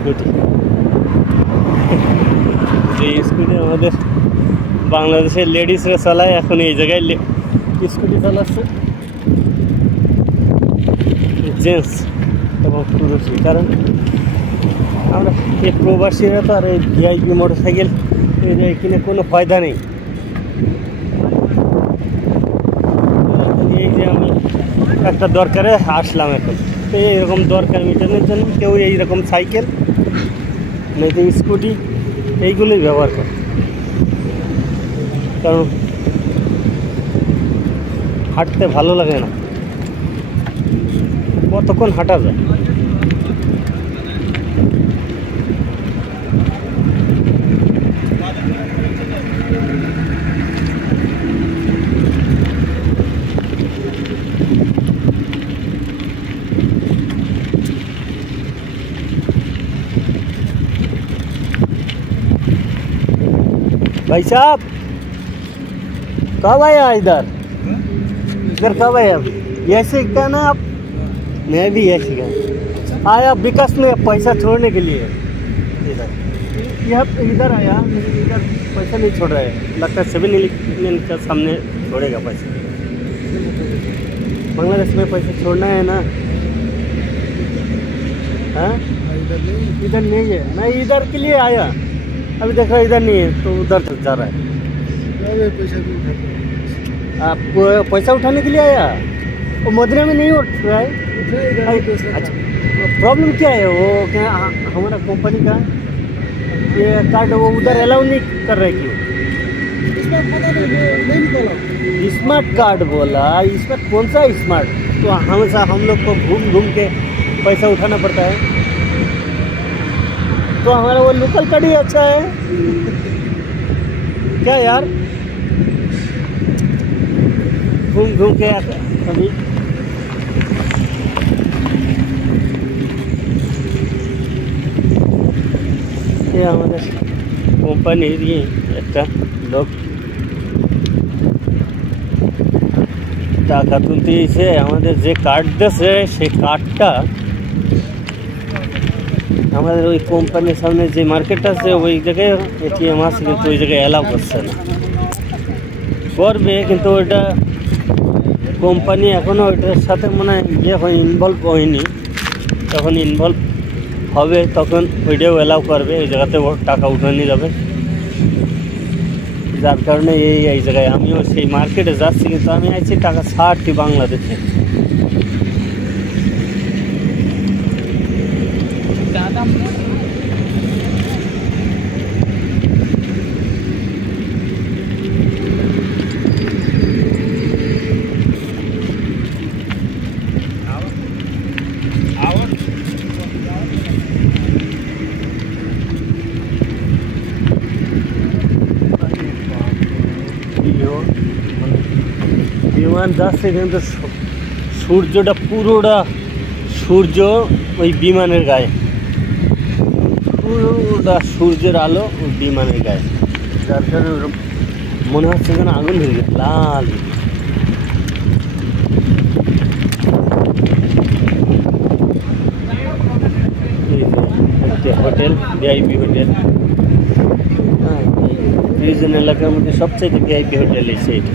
Scooty. যে scooty আমাদের বাংলাদেশের লেডিসরা চালায়, এখন এই জায়গায় স্কুটি চালাচ্ছে জেন্টস এবং পুরুষই। কারণ আমরা এই প্রবাসীরা তো আর এই ভিআইপি মোটরসাইকেল কিনে কোনো ফায়দা নেই। এই যে আমি একটা দরকারে আসলাম এখন, তো এইরকম দরকার মেটানোর জন্য কেউ এইরকম সাইকেল নয়তো স্কুটি এইগুলোই ব্যবহার করে। কারণ হাঁটতে ভালো লাগে না, কতক্ষণ হাঁটা যায়। भाई साहब कब आया इधर? इधर कब आया? ऐसे क्या ना आप? मैं भी ऐसे क्या आया विकास में पैसा छोड़ने के लिए। इधर इधर आया, इधर पैसा नहीं छोड़ रहा है, लगता है 7-Eleven का सामने छोड़ेगा पैसा। बांग्लादेश में पैसा छोड़ना है ना? हाँ इधर नहीं है ना, इधर के लिए आया। अभी देखो इधर नहीं है तो उधर तक जा रहा है। आप पैसा उठाने के लिए आया? वो मदीना में नहीं उठ रहा है। अच्छा प्रॉब्लम क्या है? वो क्या हमारा कंपनी का ये कार्ड वो उधर अलाउ नहीं कर रहे क्यों? स्मार्ट कार्ड बोला, इसमें कौन सा स्मार्ट? तो हमेशा हम लोग को घूम घूम के पैसा उठाना पड़ता है। तो हमारा वो लोकल कार्ड ही अच्छा है क्या यार? घूम घूम के अभी ये हमारे কোম্পানির একটা লোক টাকা তুলতে এসে আমাদের যে কার্ড দিয়েছে সেই কার্ডটা আমাদের ওই কোম্পানির সামনে যে মার্কেট আছে ওই জায়গায় এটিএম আছে, কিন্তু ওই জায়গায় অ্যালাউ করছে না। করবে কিন্তু ওইটা কোম্পানি এখনও ওইটার সাথে মনে হয় ইনভলভ হয়নি। তখন ইনভলভ হবে তখন ওইটাও অ্যালাউ করবে, ওই জায়গাতে টাকা উঠে নিয়ে যাবে। যার কারণে এই জায়গায় আমিও সেই মার্কেটে যাচ্ছি, কিন্তু আমি আছি টাকা ছাড়ছি বাংলাদেশে। বিমান যাচ্ছে কিন্তু সূর্যটা পুরোটা সূর্য ওই বিমানের গায়ে, পুরোটা সূর্যের আলো ওই বিমানের গায়ে, যার কারণে মনে হচ্ছে যেন আগুন হয়ে গেছে লাল। হোটেল ভিআইপি হোটেল, হ্যাঁ রিজন এলাকার মধ্যে সবচেয়ে ভিআইপি হোটেল এসে এটা।